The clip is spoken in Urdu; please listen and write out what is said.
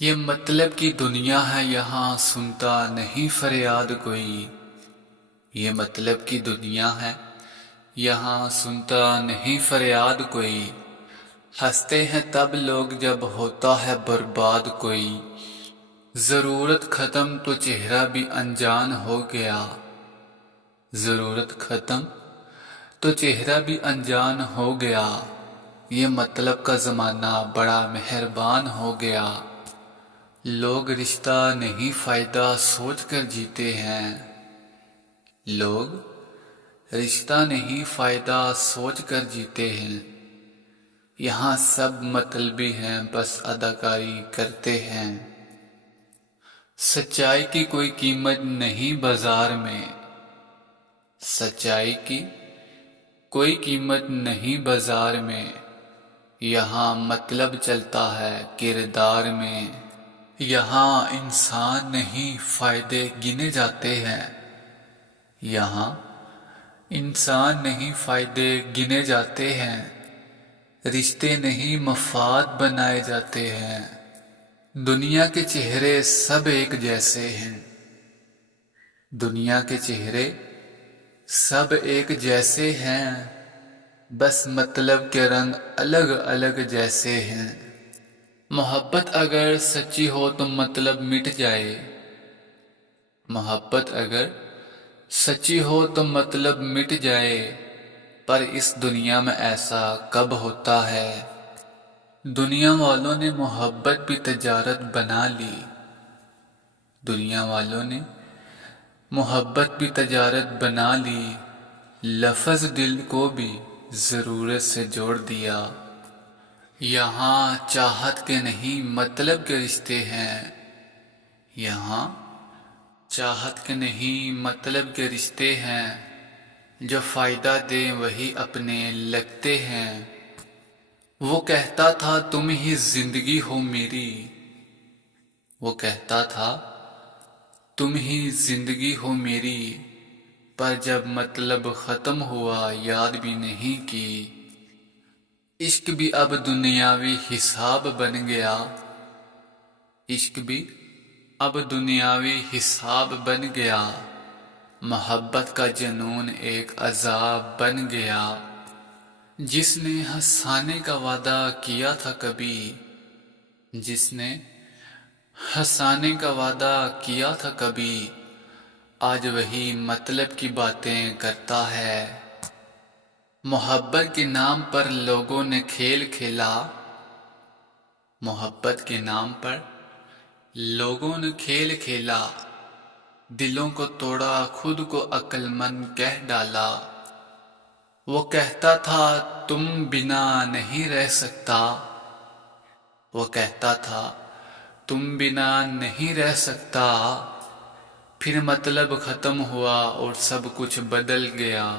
یہ مطلب کی دنیا ہے، یہاں سنتا نہیں فریاد کوئی۔ یہ مطلب کی دنیا ہے، یہاں سنتا نہیں فریاد کوئی۔ ہنستے ہیں تب لوگ جب ہوتا ہے برباد کوئی۔ ضرورت ختم تو چہرہ بھی انجان ہو گیا۔ ضرورت ختم تو چہرہ بھی انجان ہو گیا۔ یہ مطلب کا زمانہ بڑا مہربان ہو گیا۔ لوگ رشتہ نہیں فائدہ سوچ کر جیتے ہیں۔ لوگ رشتہ نہیں فائدہ سوچ کر جیتے ہیں۔ یہاں سب مطلبی ہیں، بس اداکاری کرتے ہیں۔ سچائی کی کوئی قیمت نہیں بازار میں۔ سچائی کی کوئی قیمت نہیں بازار میں۔ یہاں مطلب چلتا ہے کردار میں۔ یہاں انسان نہیں فائدے گنے جاتے ہیں۔ یہاں انسان نہیں فائدے گنے جاتے ہیں۔ رشتے نہیں مفاد بنائے جاتے ہیں۔ دنیا کے چہرے سب ایک جیسے ہیں۔ دنیا کے چہرے سب ایک جیسے ہیں، بس مطلب کے رنگ الگ الگ جیسے ہیں۔ محبت اگر سچی ہو تو مطلب مٹ جائے۔ محبت اگر سچی ہو تو مطلب مٹ جائے، پر اس دنیا میں ایسا کب ہوتا ہے؟ دنیا والوں نے محبت بھی تجارت بنا لی۔ دنیا والوں نے محبت بھی تجارت بنا لی۔ لفظ دل کو بھی ضرورت سے جوڑ دیا۔ یہاں چاہت کے نہیں مطلب کے رشتے ہیں۔ یہاں چاہت کے نہیں مطلب کے رشتے ہیں۔ جو فائدہ دیں وہی اپنے لگتے ہیں۔ وہ کہتا تھا تم ہی زندگی ہو میری۔ وہ کہتا تھا تم ہی زندگی ہو میری، پر جب مطلب ختم ہوا یاد بھی نہیں کی۔ عشق بھی اب دنیاوی حساب بن گیا۔ عشق بھی اب دنیاوی حساب بن گیا۔ محبت کا جنون ایک عذاب بن گیا۔ جس نے ہنسانے کا وعدہ کیا تھا کبھی، جس نے ہنسانے کا وعدہ کیا تھا کبھی، آج وہی مطلب کی باتیں کرتا ہے۔ محبت کے نام پر لوگوں نے کھیل کھیلا۔ محبت کے نام پر لوگوں نے کھیل کھیلا۔ دلوں کو توڑا، خود کو عقل مند کہہ ڈالا۔ وہ کہتا تھا تم بنا نہیں رہ سکتا۔ وہ کہتا تھا تم بنا نہیں رہ سکتا۔ پھر مطلب ختم ہوا اور سب کچھ بدل گیا۔